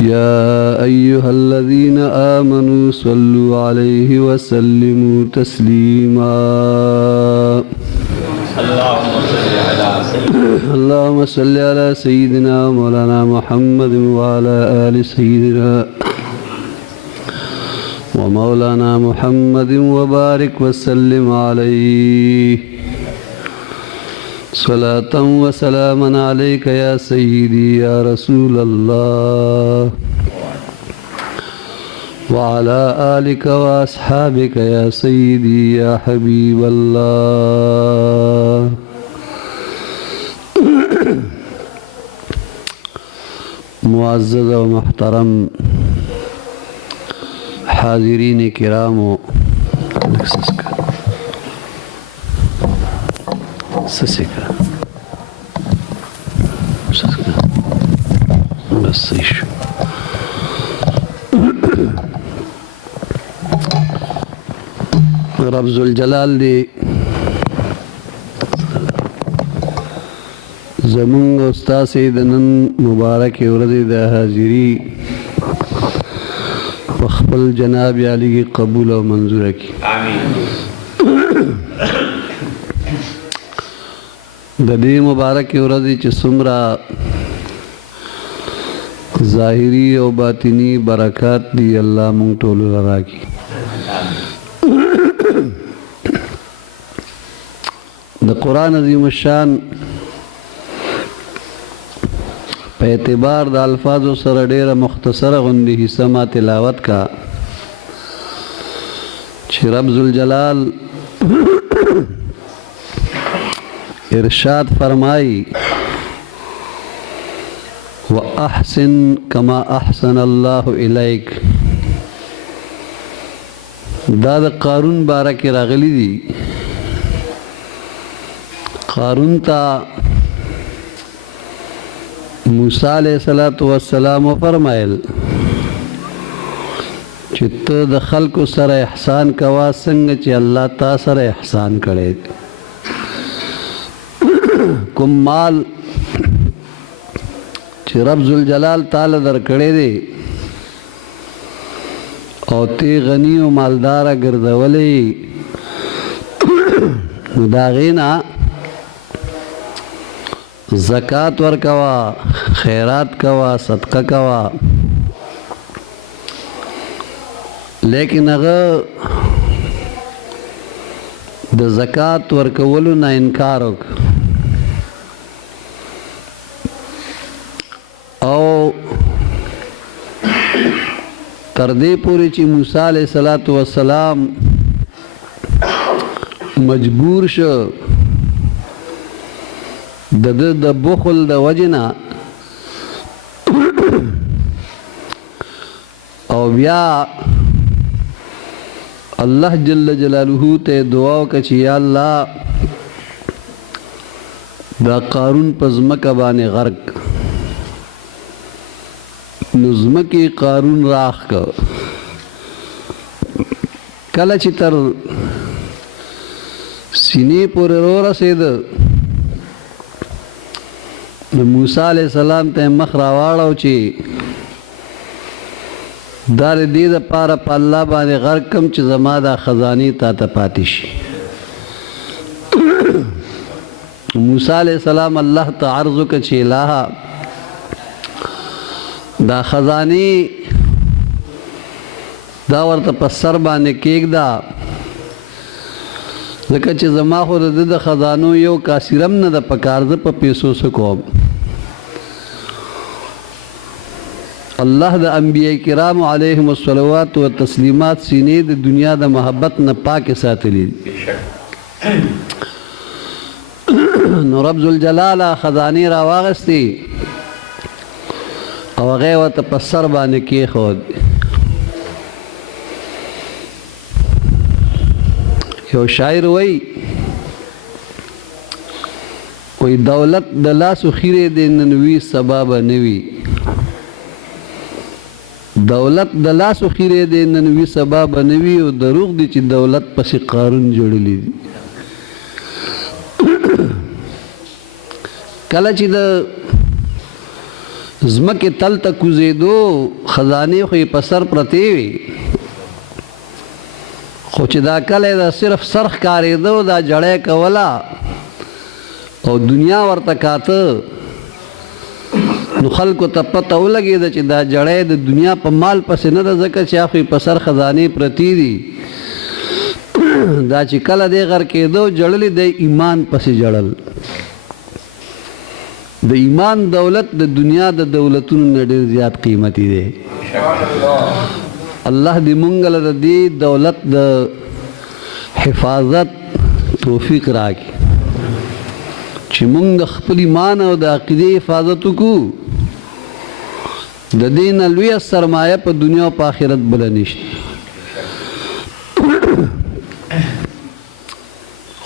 يا أيها الذين آمنوا صلوا عليه وسلموا تسليما اللهم صل على سيدنا مولانا محمد وعلى آل سيدنا ومولانا محمد وبارك وسلم عليه صلاة وسلاما عليك يا سيدي يا رسول الله وعلى آلك وأصحابك يا سيدي يا حبيب الله معزز و محترم حاضرین کرام و رب ذوالجلال دی زمونږ او ستاسې د نن مبارکې ورځې د حاضري په خپل جناب عالی کې قبول او منظوره کړي د دې مبارکې ورځې چې څومره ظاهري او باطني برکات دي الله مونږ ټولو ته راکړي د قرآن عظیم الشان په اعتبار د الفاظو سره ډیره مختصره غوندې حصه ما تلاوت کا چې رب ذوالجلال ارشاد فرمائی وَأَحْسِن كَمَا أَحْسَنَ اللَّهُ إِلَيْكَ دا د قارون باره کې راغلی دي قارون ته موسی علیہ السلام فرمایل چې ته د خلکو سره احسان کوا څنګه چې الله تا سره احسان کړی کوم مال چې رب ذوالجلال تعالی درکړی دی او تی غنی او مالداره ګرځولی نو د هغې نه زکات ورکوا خیرات کوا صدقه کوا لیکن هغه د زکات ورکولو نه انکار وکړ او تر دې پورې چې موسی علیه السلام مجبور شو د بخل د وجنا او بیا الله جل جلاله ته دعا وکړه چې یا الله دا قارون په ځمکه باندې غرق نو ځمکې قارون راخ کړ کله چې تر سینې پورې ورسېده نو موسی علیہ السلام ته مخ راواړو چې دا د دې دپاره په الله باندې غرق کم چې زما دا خزانې تا ته پاتې شي موسی علیہ السلام الله ته عرض وکړه چې الهه دا خزانې دا ورته په سر باندې کېږده ځکه چې زما خو د خزانو یو کاسرم نه ده پکار زه په پیسو څه کوم الله د انبیاء کرام علیهم الصلوات و تسلیمات سینې د دنیا د محبت نه پاکې ساتلي نو رب ذوالجلال خزانې راواغستې او هغې ورته په سر باندې کېښود یو شاعر وی دولت د لاسو خیرې دی نن وي سبا به نه وي دولت د لاسو خیرې دی نن وي سبا به نه وي او دروغ دی چې دولت پسې قارون جوړلی دي کله چې د زمکه تل ته کوزېدو خزانې خو یې په سر پرتې وې خو چې دا کلی دا صرف سر ښکارېده دا جړی کوله او دنیا ورته کاته نو خلکو ته پته ولګېده چې دا جړی د دنیا په مال پسې نه ده ځکه چې هغوی په سر خزانې پرتې دي دا چې کله دی غر کېدو جړلې دی ایمان پسې جړل د ایمان دولت د دنیا د دولتونو نه ډېر زیات قیمتي دی الله دې مونږ له د دې دولت د حفاظت توفیق راکړي چې مونږ د خپل ایمان او د عقیدې حفاظت وکړو د دې نه لویه سرمایه په دنیا او په آخرت بله نشته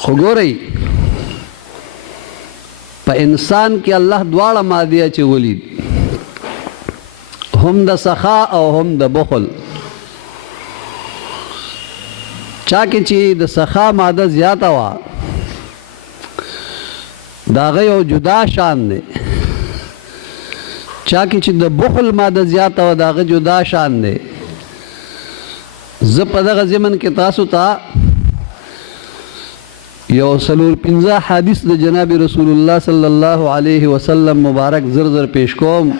خو ګورئ په انسان کې الله دواړه مادې اچولي هم د سخا او هم د بخل چا کې چې د سخا ماده زیاته وه د هغه یو جدا شان دی چا کې چې د بخل ماده زیاته وه د هغه جدا شان دی زه په دغه ضمن کې تاسو ته یو 45 حدیث د جناب رسول الله صلی الله علیه وسلم مبارک زر زر پیش کوم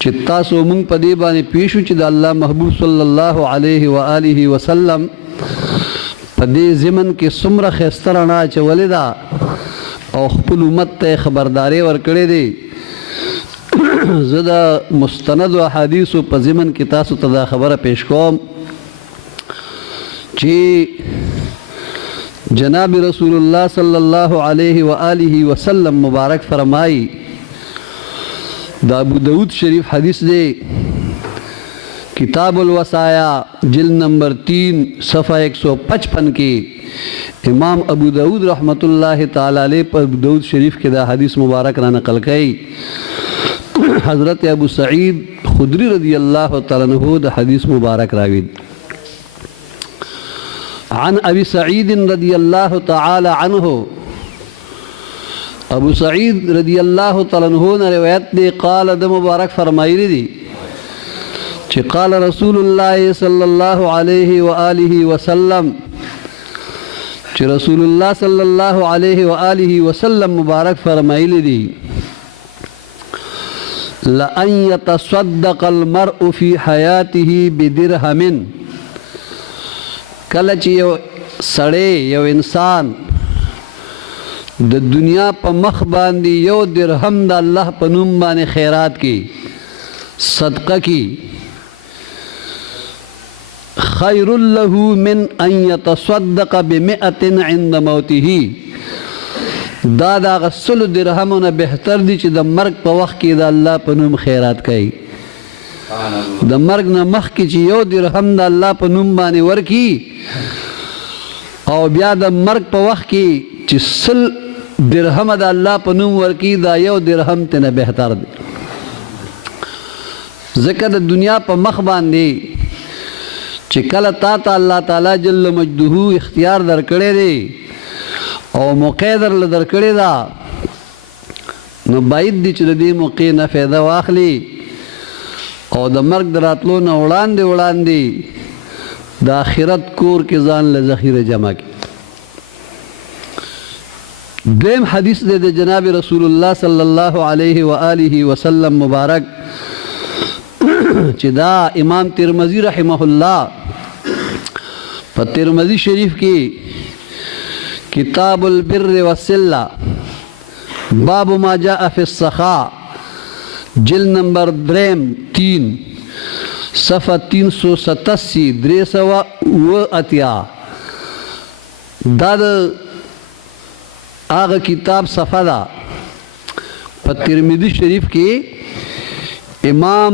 چې تاسو مونږ په دې باندې پیښو چې د الله محبوب صلی الله علیه و آله وسلم په دې ضمن کې څومره ښایسته رڼا اچولې ده او خپل امت ته خبرداری ورکړې دی زه د مستندو احادیثو په ضمن کې تاسو ته دا خبره پیش کوم چې جناب رسول اللہ صلی اللہ علیہ وآلہ وسلم مبارک فرمائی دا ابو داود شریف حدیث دے کتاب الوصایا جلد نمبر 3 صفحہ 155 کی امام ابو داود رحمت اللہ تعالی علیہ پر ابو داود شریف کے دا حدیث مبارک را نقل کئی حضرت ابو سعید خدری رضی اللہ تعالی عنہ دا حدیث مبارک راوید عن ابی سعید رضی اللہ تعالی عنہ ابو سعید رضی اللہ تعالی عنہ نے روایت دی قال د مبارک فرمائی دی کہ قال رسول اللہ صلی اللہ علیہ وآلہ وسلم کہ رسول اللہ صلی اللہ علیہ وآلہ وسلم مبارک فرمائی دی لأن يتصدق المرء في حياته بدرهم کله چې یو سړی یو انسان د دنیا په مخ باندې یو درهم د الله په نوم باندې خیرات کی صدقه کی خیر له من ان يتصدق ب100 عند موته دا د غسل درهمونه بهتر دي چې د مرګ په وخت کې د الله په نوم خیرات کوي د مرګ نه مخکې چې یو درهم د الله په نوم باندې ورکي او بیا د مرګ په وخت کې چې 100 درهم د الله په نوم ورکي دا یو درهم تنه بهتر دی ځکه د دنیا په مخ باندې چې کله تا ته الله تعالی جل مجده اختیار درکړی دی او موقع درله درکړې ده نو باید دی چې د دې موقع نه فایده واخلي او د مرګ د راتلو نه وړاندې د آخرت کور کې ځان له ذخیره جمع کړي دویم حدیث دی د جناب رسول الله صلی الله علیه و آله وسلم مبارک چې دا امام ترمذی رحمه الله په ترمذی شریف کې کتاب البر والصلہ باب ما جاء فی السخاء جلد نمبر 3 صفحہ 387 380 دا آغا کتاب صفحہ دا پا ترمذی شریف کی امام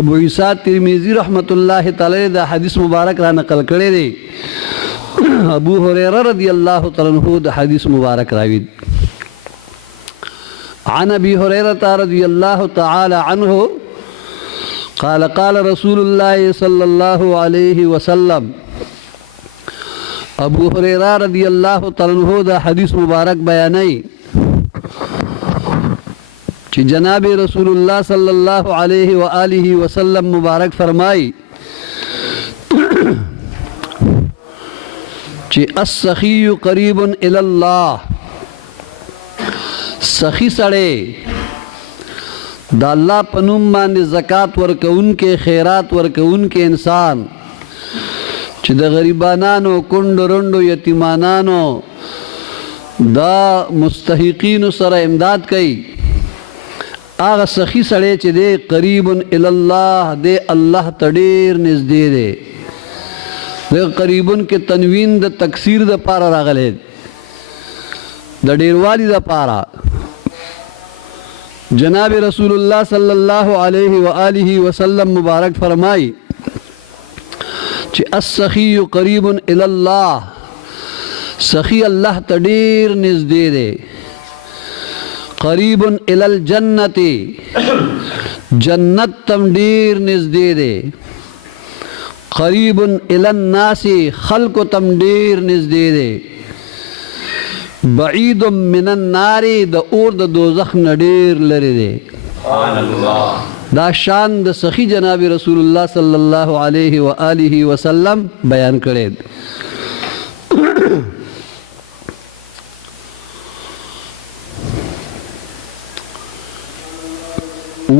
ابو عیسیٰ ترمذی رحمت اللہ تعالی دا حدیث مبارک را نقل کرے دے ابو ہریرہ رضی اللہ تعالی عنہ دا حدیث مبارک راوید عن ابی ہریرہ رضی اللہ تعالی عنہ قال قال رسول اللہ صلی اللہ علیہ وسلم ابو ہریرہ رضی اللہ تعالی عنہ دا حدیث مبارک بیانی چې جناب رسول الله صلی الله علیه و آله وسلم مبارک فرمای چې السخی قریب الی الله، سخی سړی د الله په نوم باندې زکات ورکوونکې، خیرات ورکوونکې انسان چې د غریبانانو، کونډو رونډو، یتیمانانو دا مستحقینو سره امداد کوي، هغه سخی سړی چې دی قریب الی الله دی الله ته ډېر نږدې دی. د قریبون کې تنوین د تکثیر د پاره راغلی، د ډیروالي د پاره. جناب رسول الله صلی الله علیه و آله وسلم مبارک فرمای چې السخی قریب الی الله، سخی الله ته ډیر نږدې دی. قریب الی الجنت، جنت تم ډیر نږدې دی. قریب الی الناس، خلق تم ډیر نږدې دی. بعید من النار، د اور د دوزخ نه ډیر لري دی. دا شان د سخی جناب رسول الله صلی الله علیه و آله وسلم بیان کړی.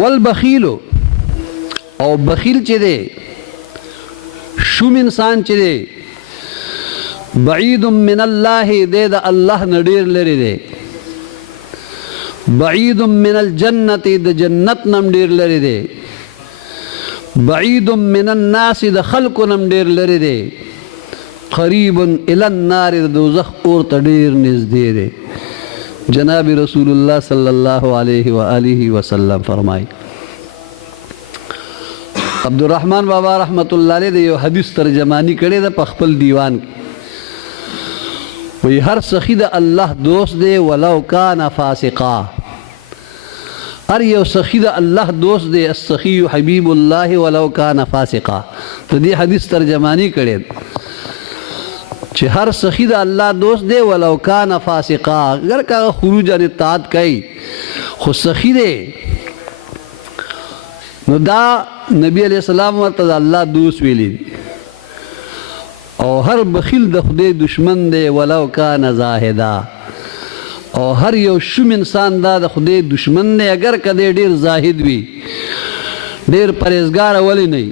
والبخیل، او بخیل چې دی شوم انسان چې دی بعید من الله دی د الله نه ډیر لري دی. بعید من الجنت، د جنت نم ډیر لري دی. بعید من الناس، د خلقو نم ډیر لري دی. قریب الی النار، د دوزخ اور ته ډیر نږدې دی. جناب رسول الله صلی الله علیه و آله وسلم فرمای. عبدالرحمن بابا رحمت الله علیه د یو حدیث ترجمانی کړی ده په خپل دیوان کې. وی هر سخی د الله دوست دی ولو کان فاسقا. هر یو سخی د الله دوست دی، السخی حبیب الله ولو کان فاسقا. د دې حدیث ترجمانی کړی چې هر سخی د الله دوست دی ولو کان فاسقا، اگر کا خروج ان اطاعت کوي خو سخی دی. نو دا نبی علیہ السلام ورته د الله دوست ویلی دی. او هر بخیل د خدای دشمن دی ولو کان زاهدا. او هر یو شوم انسان دا د خدای دشمن دی اگر کده ډیر زاهد وي، ډیر پرهیزګار ولی نه.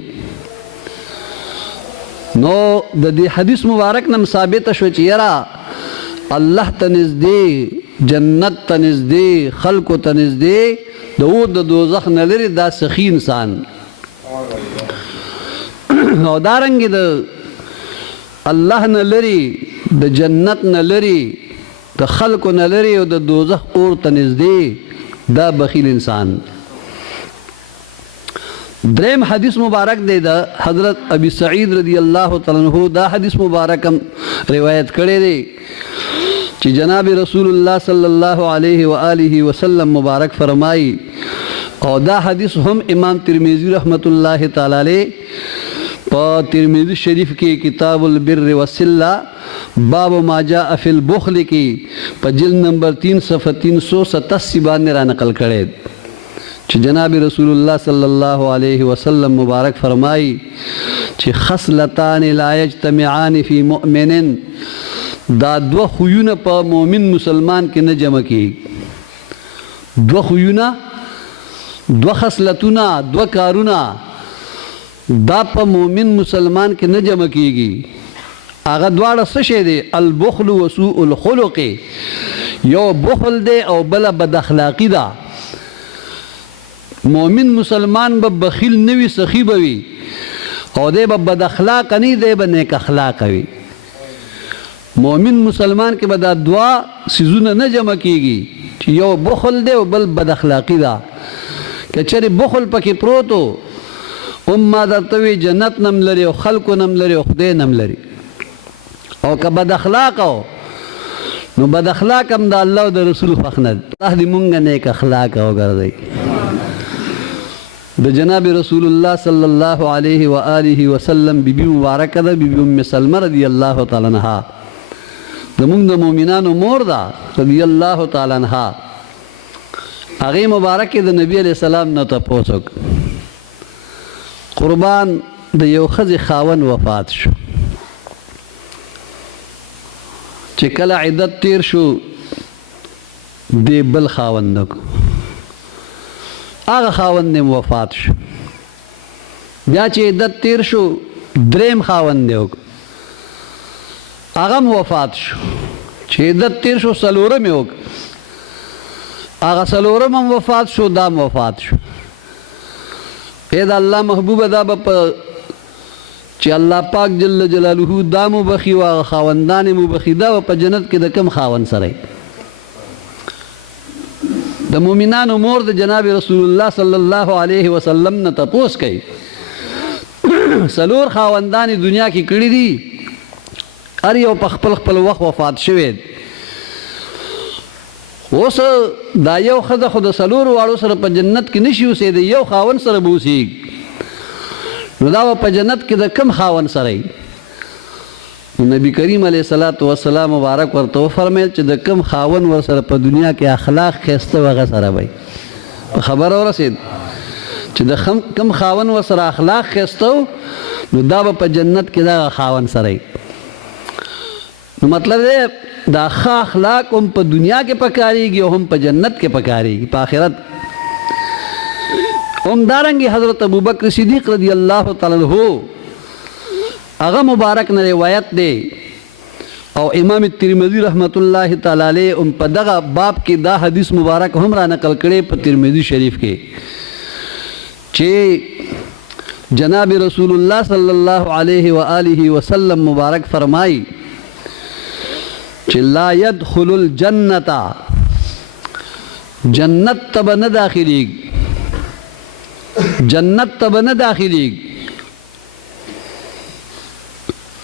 نو د دې حدیث مبارک نم ثابت شو چې یرا الله ته نږدې، جنت ته نږدې، خلقو ته نږدې، د اور د دوزخ نه لري دا سخی انسان. او دارنګې د الله نه لري، د جنت نه لري، د خلقو نه لري او د دوزخ اور ته نږدې، دا بخیل انسان. دریم حدیث مبارک دی د حضرت ابی سعید رضی اللہ تعالی عنہ. دا حدیث مبارک روایت کړی دی چې جناب رسول الله صلی الله علیه و آله وسلم مبارک فرمای. او دا حدیث هم امام ترمذی رحمت الله تعالی علیہ په ترمذی شریف کې کتاب البر والصلہ باب ما جاء فی البخل کې په جلد نمبر 3 صفحه 387 باندې را نقل کړی چې جناب رسول الله صلی الله علیه وسلم مبارک فرمای چې خصلتان لا یجتمعان فی مؤمن، دا دو خویونه په مؤمن مسلمان کې نه جمع کیږي. دو خویونه، دو خصلتونه، دو کارونه دا په مؤمن مسلمان کې نه جمع کیږي. هغه دواړه څه شی دی؟ البخل و سوء الخلق. یو بخل دی او بل بد اخلاقی ده. مؤمن مسلمان به بخیل نه وي، سخی به وي، او دی به بد اخلاق نه، دی به نیک اخلاق وي. مؤمن مسلمان کې به دا دوا سیزونه نه جمع کیږي چې یو بخل دی او بل بد اخلاقی ده. که چېرې بخل پکې پروت و ما درته وي جنت نم لري او خلقو نم لري او خدای نم لري. او که بد اخلاق او نو بد اخلاق هم د الله او د رسول خوښ نه دی. الله دې مونږ نیک اخلاق وګرځوي. د جناب رسول الله صلی الله علیه و آله وسلم بیبی مبارکه ده، بیبی ام سلمہ رضی الله تعالی عنها، زمونږ د مؤمنانو مور ده رضی الله تعالی عنها. هغې مبارک د نبی علیه السلام نه تپوس وکړ قربان د یو ښځې خاوند وفات شو چې کله عدت تیر شو دی بل خاوند وکړو هغه خاوند یې وفات شو بیا چې عدت تیر شو دریم خاوند یې وکړو هغه هم وفات شو چې عدت تیر شو څلورم یې وکړو هغه څلورم هم وفات شو دا هم وفات شو اے دا الله محبوبه دا به په چې الله پاک جل جلاله دا مو بخي او هغه خاوندان مو بخي دا په جنت کې د کم خاوند سره د مؤمنانو مور د جناب رسول الله صلی الله علیه وسلم نه تپوس کوي څلور خاوندان دنیا کې کړي دي هر یو په خپل خپل وخت وفات شوی اوس دا یو ښځه خو د څلورو واړو سره په جنت کې نشي اوسېدی یو خاوند سره به اوسېږي نو دا به په جنت کې د کم خاوند سره نبی کریم علیه الصلاۃ والسلام مبارک ورته وفرمیل چې د کم خاوند ورسره په دنیا کې اخلاق ښایسته و هغه سره به په خبره ورسېد چې د کم خاوند ورسره اخلاق ښایسته و نو دا به په جنت کې دغه خاوند سره نو مطلب دی دا ښه اخلاق هم په دنیا کې پکارېږي او هم په جنت کې پکارېږي په آخرت هم دارنګې حضرت ابوبکر صدیق رضی الله تعالی عنہ هغه مبارک نه روایت دی او امام ترمذی رحمت الله تعالی علیه هم په دغه باب کې دا حدیث مبارک هم را نقل کړی په ترمذی شریف کې چې جناب رسول الله صلی الله علیه و آله وسلم مبارک فرمای چې لا يدخل الجنة جنت ته به نه داخلېږي جنت ته به نه داخلېږي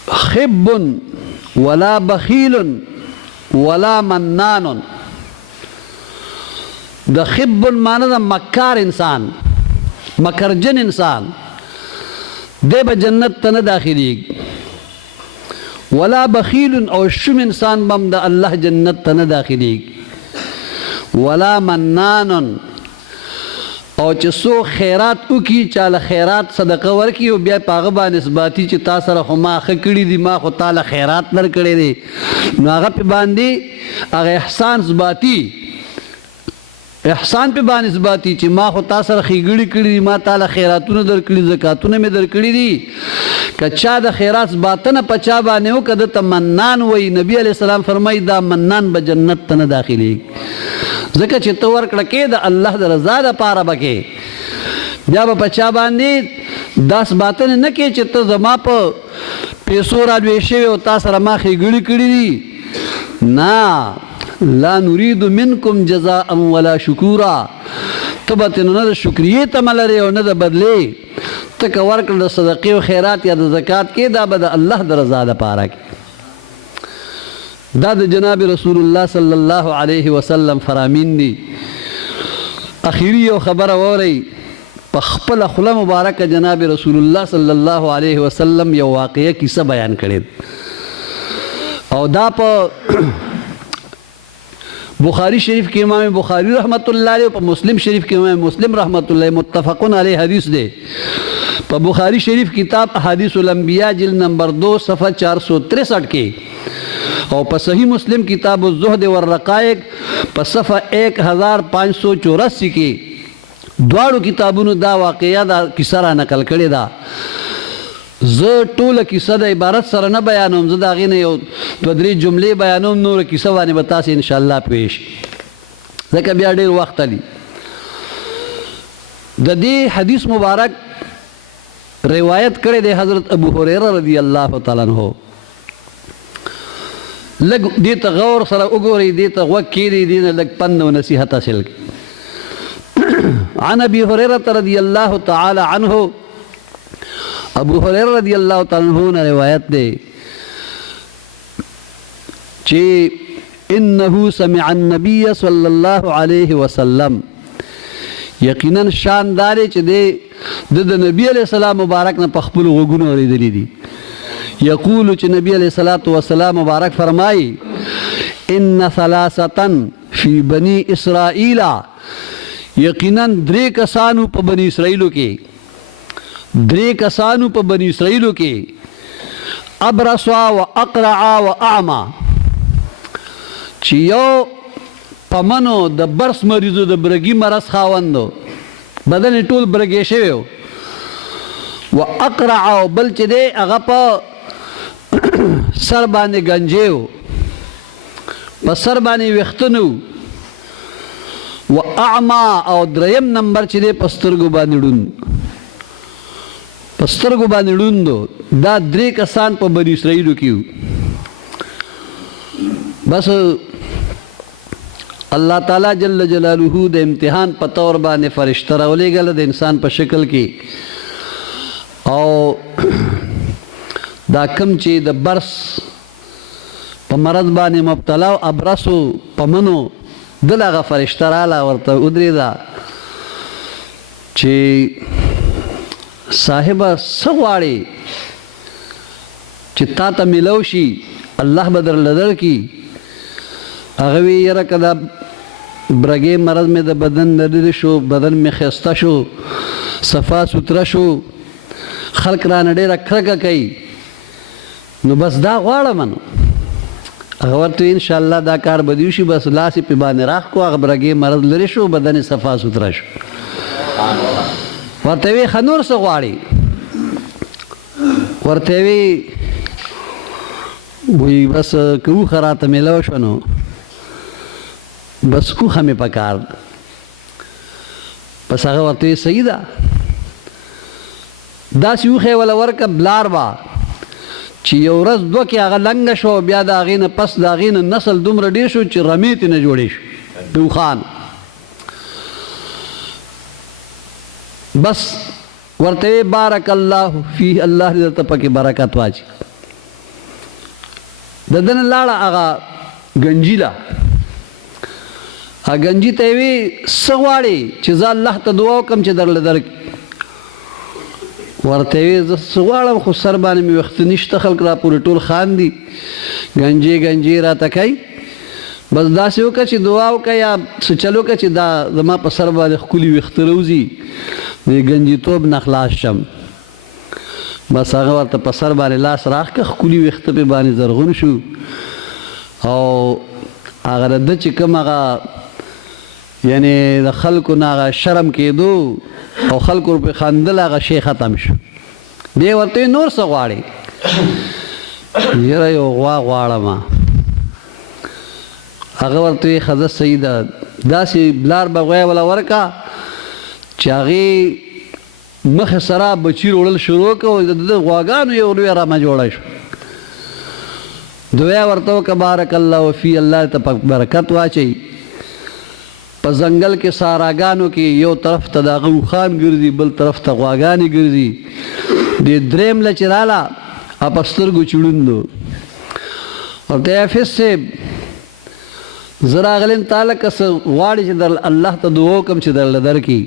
خب ولا بخیل ولا منان د خب معنی د مکار انسان مکرجن انسان دی به جنت ته نه داخلېږي ولا بخیل او شوم انسان بم د الله جنت ته نه داخلېږي ولا منان او چې څو خیرات وکړي چاله خیرات صدقه ورکړي او بیا په هغه باندې اثباتي چې تا سره خو ما ښه کړي دي ما خو تاله خیرات درکړی دی نو هغه پې باندې هغه احسان اثباتي احسان پې باندې اثباتي چې ما خو تا سره ښېګړې کړي دي ما تاله خیراتونه درکړي زکاتونه مې درکړي دي که چا د خیرات باطنه په چا باندې وکړه ده ته منان وایي نبي علیه السلام فرمایي دا منان به جنت ته نه داخلېږي ځکه چې ته ورکړه کې د الله د رضا دپاره به کې بیا به په چا باندې داس باطنې نه کې چې ته زما په پیسو رالوی شوی او تا سره ما ښېګړې کړي دي نه لا نريد منکم جزاء ولا شکورا ته به ترې نه د شکریې تمه لرې او نه د بدلې ته که ورکړه د صدقې او خیرات یا د زکات کې دا به د الله د رضا دپاره کې دا د جناب رسول الله صلی الله علیه وسلم فرامین دي اخیری یو خبره واورئ په خپله خوله مبارکه جناب رسول الله صلی الله علیه وسلم یو واقعه کیسه بیان کړې او دا په بخاری شریف کې امام بخاری رحمت الله علیه په مسلم شریف کې امام مسلم رحمت الله متفقون علیه حدیث دی په بخاری شریف کتاب احادیث الانبیاء جلد نمبر 2 صفحه 463 کې او په صحیح مسلم کتاب الزهد والرقائق په صفحه 1584 کې دواړو کتابونو دا واقعیا دا کیسه را نقل کړې ده زه ټوله کیسه د عبارت سره نه بیانوم زه د هغې نه یو دوه درې جملې بیانوم نوره کیسه باندې به تاسې انشاءالله پوه شي ځکه بیا ډېر وخت لي د دې حدیث مبارک روایت کړی دی حضرت ابو هریره رضی الله تعالی عنہ لږ دې ته غور سره وګورئ دې ته غوږ کېږدئ دې نه لږ پند او نصیحت حاصل کړئ عن ابي هريره رضی الله تعالی عنہ ابو هريره رضی الله تعالی عنہ نے روایت دے چې انه سمع النبي صلی الله علیه وسلم یقینا شاندار چې د نبی علیہ السلام مبارک نه په خپل غوږونو اورېدلي دي یقول چې نبی علیہ الصلوۃ والسلام مبارک فرمایي ان ثلاثه فی بنی اسرائیل یقینا درې کسانو په بنی اسرائیلو کې ابرصا و اقرعا و اعما چې یو پمنو د برس مریضو د برګي مرض خاوندو بدن ټول برګې شوی و اقرعا او بل چې دی هغه په سر باندې گنجیو په سر باندې ویښته و اعما او دریم نمبر چې دی په سترګو باندې ړوند دا درې کسان په بني اسرائیلو کې وو بس الله تعالی جل جلاله د امتحان په طور باندې فرشته راولېږله د انسان په شکل کې او دا کم چې د برس په مرض باندې مبتلا او ابرسو پمنو دل هغه فرشته راله ورته ودرېده چې صاحبه څه غواړې چې تا ته میلو شي الله به درله درکړي هغه وی یاره که دا برګې مرض مې د بدن لرې شو بدن مې ښایسته شو صفا سوتره شو خلق رانه ډېره کرکه کوي نو بس دا غواړم نو هغه ورته انشاءالله دا کار به دې وشي بس لاس یې پې باندې راښ کړو هغه برګې مرض لرې شو بدن یې صفا سوتره شو ورته وی ښه نور څه غواړي ورته وی وی بس که اوښه راته میلاو شوه نو بس اوښه مې پکار ده بس هغه ورته وی صحیح ده داسې اوښه یې وله ورکړه بلار به چې یو ورځ دوه کې هغه لنګه شو بیا د هغې نه پس د هغې نه نسل دومره ډېر شو چې رمې ترې نه جوړې شو د اوښانو بس ورته وی بارک الله فيه الله دې درته پکې برکت واچي د ده نه لاړه هغه ګنجي له هغه ګنجي ته یې وی څه غواړې چې زه الله ته دعا وکړم چې درله درکړي ورته وی زه څه غواړم خو سر باندې مې ویښته نشته خلک راپورې ټول خاندي ګنجې راته کوي بس داسې وکړه چې دعا وکړه یا څه چل وکړه چې دا زما په سر باندې ښکلي ویښته راوځي د ګنجیتوب نه خلاص شم بس هغه ورته په سر باندې لاس راښ کړه ښکلي ویښته پې باندې زرغون شو او هغه د ده چې کوم هغه یعنې د خلکو نه هغه شرم کېدو او خلکو پې خندل هغه شی ختم شو بیا ورته وی نور څه غواړې یاره یو غوا غواړم هغه ورته وی ښځه صحیح ده داسې بلار به غوی وله ورکړه چې هغې مخې سره بچي روړل شروع کړه د ده غواګانو یو لویه رمه جوړه شو دعا ورته وکړه بارک الله وفي الله ته برکت واچوي په ځنګل کې ساراګانو کې یو طرف ته د هغه اوښان ګرځي بل طرف ته غواګانې ګرځي د درېم له چې راله په سترګو چې ړوند و ورته حافظ صاحب زه راغلم تاله که څه غواړې چې الله ته دعا وکړم چې درله درکړي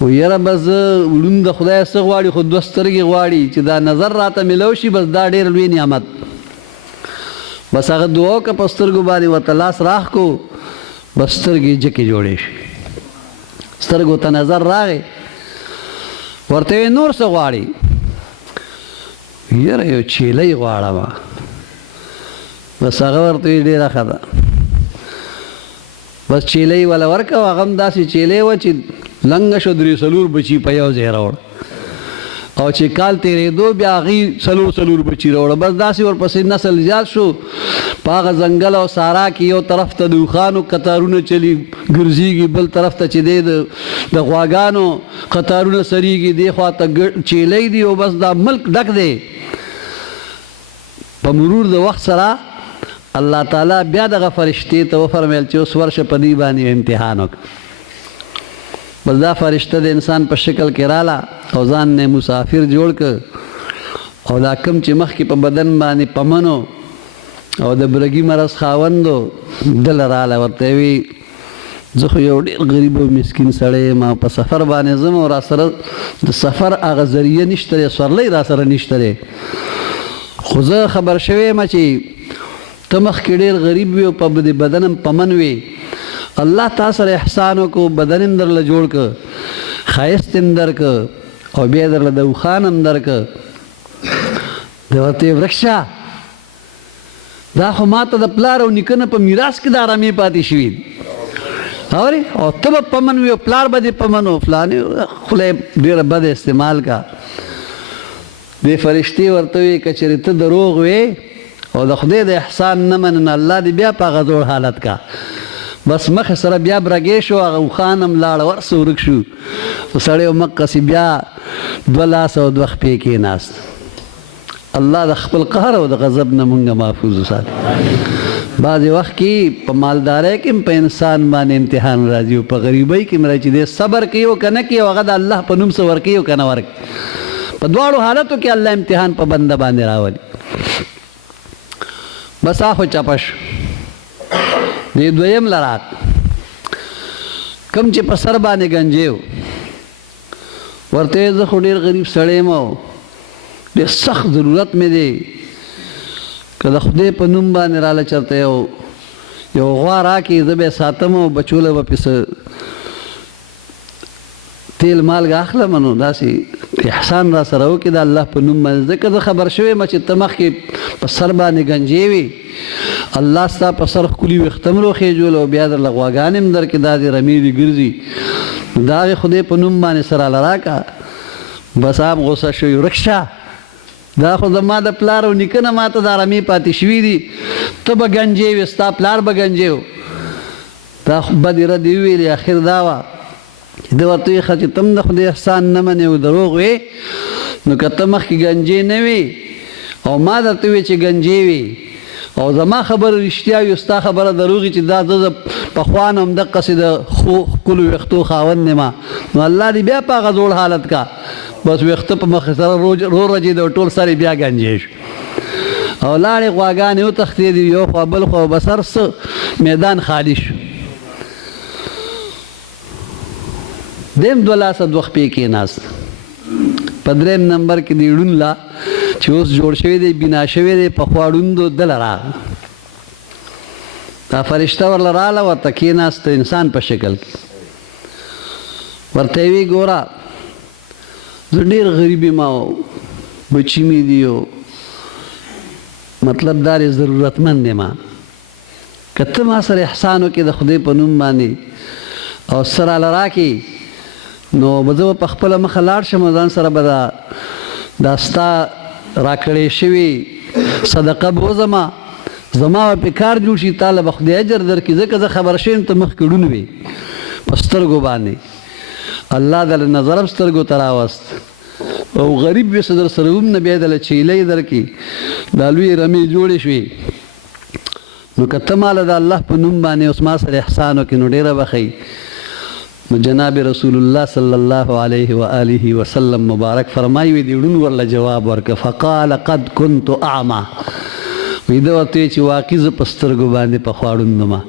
و یاره بس زه ړوند د خدای څه غواړي خو دوه سترګې غواړي چې دا نظر راته میلاو شي بس دا ډېر لوی نعمت بس هغه دعا وکړه په سترګو باندې ورته لاس راښ کړو بس سترګې جکې جوړې شي سترګو ته نظر راغی ورته وی نور څه غواړي یاره یو چیلۍ غواړم بس هغه ورته وی ډېره ښه ده بس چیلۍ وله ورکړه هغه هم داسې چیلۍ وه چې لنګه شو 3 بچي په یو ځای راوړ او چې کال تېرېدو بیا هغې 4 بچي راوړه بس داسې ورپسې نسل زیات شو په هغه ځنګل او سارا کې یو طرف ته د اوښانو قطارونه چلي ګرځېږي بل طرف ته چې دی د غواګانو قطارونه سریږي دې خوا ته چیلۍ دي او بس دا ملک ډک دی په مرور د وخت سره الله تعالی بیا دغه فرشتې ته وفرمیل چې اوس ورشه په دې باندې امتحان وکړه بس دا فرشته د انسان په شکل کې راله او ځان نه مسافر جوړ کړ او دا کم چې مخکې په بدن باندې پمنو او د برګي مرض خاوندو دله راله ورته وی زه خو یو ډېر غریب او مسکین سړی یم په سفر باندې ځم او راسره د سفر هغه ذریعه نشته دی سورلی راسره نشته دی خو زه خبر شوی یم چې ته مخکې ډېر غریب وي او په بدن هم پمن وي الله تا سره احسان وکړو، بدن هم درله جوړ که، ښایست هم درکه او بیا درله د اوښان هم درکه. ده ورته ورکشه دا خو ما ته د پلار او نیکه نه په میراث کې د ارامۍ پاتې شوي دي. اورې او ته به پمن وي او پلار به دې پمن و فلانې خوله یې ډېره بده استعمال کا. دې فرشتې ورته وي که چېرې ته دروغ وې او د خدای د احسان نه منې نو الله دې بیا په هغه زوړ حالت کا. بس مخې سره بیا برګې شو، هغه اوښان هم لاړه، ورسه ورک شو. سړی مقصې بیا 2 لاس او 2 خپې کېناست. الله د خپل قهر او د غضب نه مونږ محفوظ وساتي. بعضې وخت کې په مالدارۍ کې هم په انسان باندې امتحان راځي او په غریبۍ کې هم راځي چې دی صبر کوي او که نه کوي او هغه د الله په نوم څه ورکوي او که نه ورکوي. په دواړو حالتو کې الله امتحان په بنده باندې راولي. بس خو چپه شو. دې دویم لراک کوم چې په سر باندې گنجې و ورته زه خو ډېر غریب سړی یم او ډېر سخت ضرورت مې دی که د خدای په نوم باندې راله چېرته یو غوا راکړي زه به یې ساتم او بچو له به پې څه تیل مالګه اخلم نو داسې احسان را سره وکړي د الله په نوم باندې. ځکه زه خبر شوی یم چې ته مخکې په سر باندې گنجې وي، الله ستا په سر ښکلي ویښته هم روخېجول او بیا درله غواګانې هم درکړي، دا دې رمې دي ګرځي، د هغې خدای په نوم باندې سره راله راکړه. بس هم غوسه شوي ورک شه، دا خو زما د پلار او نیکه نه ما ته دا رمې پاتې شوي دي، ته به گنجې وې ستا پلار به گنجې و. دا خو بدې ردې وویلې. اخر دا وه چې ده ورته ویې ښه چې ته هم د خدای احسان نه منې او دروغ وې نو که ته مخکې گنجې نه وې او ما درته وې چې گنجې وې او زما خبره رښتیا وي او ستا خبره دروغ وي چې دا زه پخوا نه همدقسې د ښکلو ویښتو خاوند یم نو الله دې بیا په هغه زوړ حالت کا. بس ویښته په مخې سره رو رجېد او ټول سر یې بیا گنجې شو او لاړې غواګانې وتښتېدې یو خوا بل خوا بس هر څه میدان خالي شو. دیم 2 لاسه 2 خپې کېناست. په 3 نمبر کې دی ړوند لا چې اوس جوړ شوی دی بنا شوی دی پخوا ړوندو دله راغله. دا فرشته ورله راغله ورته کېناسته انسان په شکل کې. ورته یې وی ګوره زه ډېر غریب یم او بچي مې دي او مطلب دا دی ضرورتمند یم. که ته ما سره احسان وکړې د خدای په نوم باندې او څه راله راکړې نو به زه به په خپله مخه لاړ شم او ځان سره به دا ستا راکړې شوي صدقه به وځمه، زما به پې کار جوړ شي، تاله به خدای اجر درکړي. ځکه زه خبر شوی یم ته مخکې ړوند وې په سترګو باندې، الله دله نظر هم سترګو ته راوست او غریب وې څه در سره هم نه، بیا دله چیلۍ درکړي، دا لویې رمې جوړې شوې. نو که ته ماله د الله په نوم باندې اوس ما سره احسان وکړې نو ډېره به ښه. نو جناب رسول الله صلی الله علیه و آله وسلم مبارک فرمایي وی دی ړوند ورله جواب ورکړه فقال قد كنت اعمى. وی ده ورته وی چې واقعي زه په سترګو باندې پخوا ړوند وم،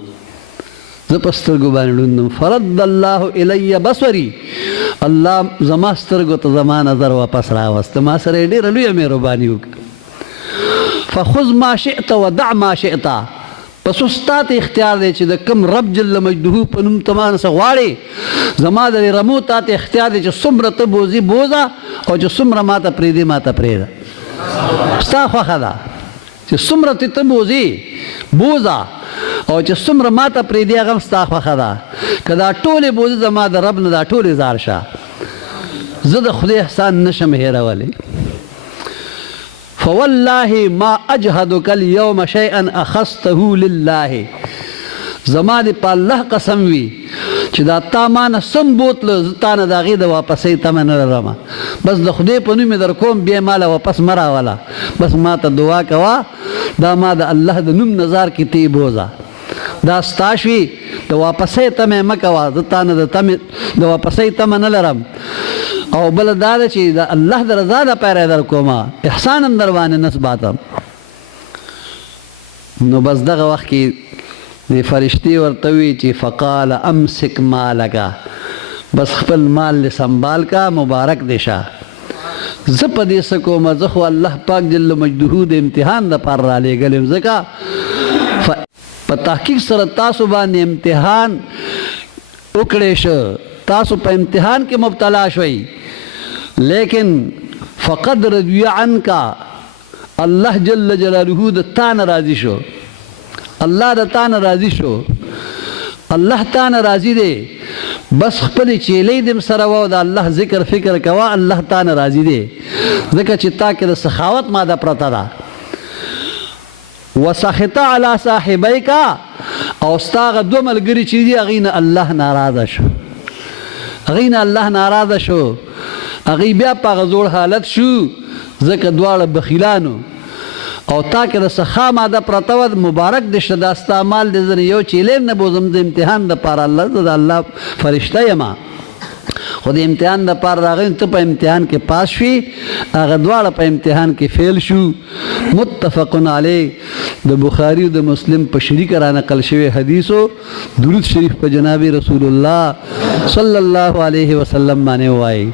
زه په سترګو باندې ړوند وم. فرد الله الی بصري، الله زما سترګو ته زما نظر واپس راوسته، ما سره یې ډېره لویه مهرباني وکړه. فخذ ما شئت ودع ما شئت، پس اوس تا ته اختیار دی چې د کوم رب جل مجده په نوم ته ما نه څه غواړې، زما د رمو تا ته اختیار دی چې څومره ته بوځې بوځه او چې څومره ما ته پرېږدې ما ته پرېږده. ستا خوښه ده چې څومره ته بوځې بوځه او چې څومره ما ته پرېږدې هغه هم ستا خوښه ده. که دا ټولې بوځې زما د رب نه دا ټولې زار شه، زه د خدای احسان نشم هېرولی. فوالله ما اجهدك اليوم شيئا اخذته لله، زما دې په الله قسم وي چې دا تا ما نه سم بوتله زه تا نه د هغې د واپسۍ تمه نه لرمه. بس د خدای په نوم یې در کوم بیا ما له واپس مه راوله، بس ما ته دعا کوه دا ما د الله د نوم نظار کې تی بوځه، دا ستا شوي د واپسۍ تمه یې مه کوه، زه تا نه د واپسۍ تمه نه لرم. او بل دا ده چې د الله د رضا دپاره در کومه، احسان هم در باندې نسباتم. نو بس دغه وخت کې د فرشتې ورته وی چې فقال امسک مالک، بس خپل مال دې سنبال کا، مبارک دې شه. زه په دې څه کومه، زه خو الله پاک جل مجده د امتحان دپاره رالیږلی یم. ځکه په تحقیق سره تاسو باندې امتحان وکړی شو، تاسو په امتحان کې مبتلا شوئ، لیکن فقد رضی عنک، الله جل جلاله د تا نه راضي شو، الله د تا نه راضي شو، الله تا نه راضي دی، بس خپل چیلې دم سره و د الله ذکر فکر کوا، الله تا نه راضي دی، ځکه چې تا کې د سخاوت ماده پرته ده. وسخط علی صاحبیک، او ستا هغه دوه ملګري چې دي هغې نه الله ناراضه شو، هغې نه الله ناراضه شو، هغې بیا په هغه زوړ حالت شو، ځکه دواړه بخیلانو او تا کې د سخا ماده پرته وه، مبارک دې شه دا ستا مال دی، زه یو چیلې نه بوځم د امتحان دپاره، الله زه د الله فرشته یم، خو د امتحان دپاره راغلی، ته په امتحان کې پاس شوي، هغه دواړه په امتحان کې فیل شو. متفق علیه، د بخاري او د مسلم په شریکه را نقل شوی حدیثو. درود شریف په جناب رسول الله صلی الله علیه وسلم باندې ووایي.